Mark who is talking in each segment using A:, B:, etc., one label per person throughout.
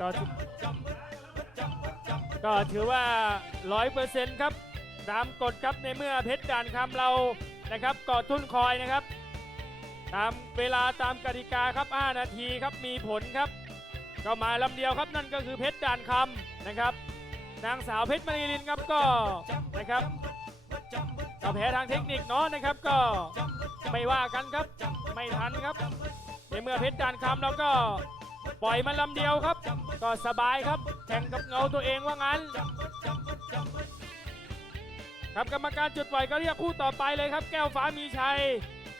A: ก็ถือก็ถือว่าร้อยเปอร์เซ็นต์ครับ ตามกฎครับในเมื่อเพชรด่านคำเรานะครับกอดทุ่นคอยนะครับ ตามเวลาตามกติกาครับ 5 นาทีครับมีผลครับ ก็มาลำเดียวครับนั่นก็คือเพชรด่านคำนะครับ นางสาวเพชรมณีลินครับก็นะครับก็แพ้ทางเทคนิคเนาะนะครับ ก็ไม่ว่ากันครับไม่ทันครับในเมื่อเพชรด่านคำเราก็ ปล่อยมันลำเดียวครับ ก็สบายครับแข่งกับเงาตัวเองว่างั้น ครับกรรมการจุดปล่อยก็เรียกคู่ต่อไปเลยครับ แก้วฟ้ามีชัย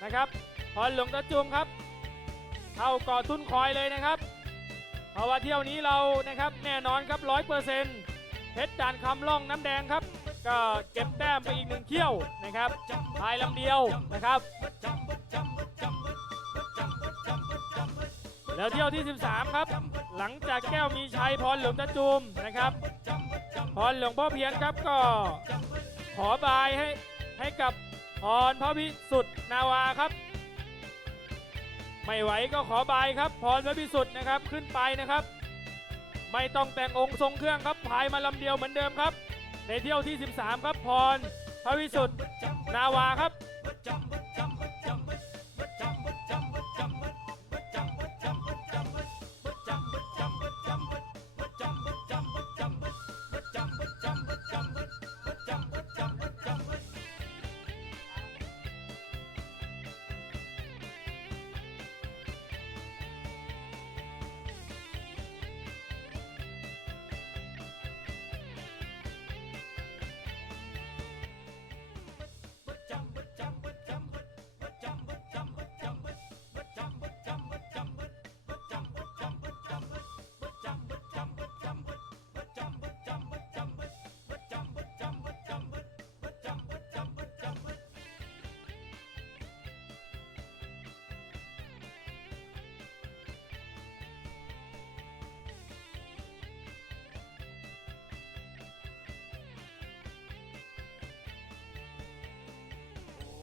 A: นะครับพรหลวงตะจุมครับ เข้าก่อทุนคอยเลยนะครับเพราะว่าเที่ยวนี้เรานะครับแน่นอนครับร้อยเปอร์เซ็นต์เพชรจานคำล่องน้ำแดงครับ ก็เก็บแต้มไปอีกหนึ่งเที่ยวนะครับพายลำเดียวนะครับ แล้วเที่ยวที่ 13 ครับ หลังจากแก้วมีชัยพรหลวงตะจุมนะครับ พรหลวงพ่อเพียรครับก็ขอบายให้ให้กับพรพระพิสุทธิ์นาวาครับ ไม่ไหวก็ขอบายครับ พรพระพิสุทธิ์นะครับขึ้นไปนะครับ ไม่ต้องแต่งองค์ทรงเครื่องครับพายมาลำเดียวเหมือนเดิมครับ ในเที่ยวที่ 13 ครับพรพระวิสุทธิ์นาวาครับ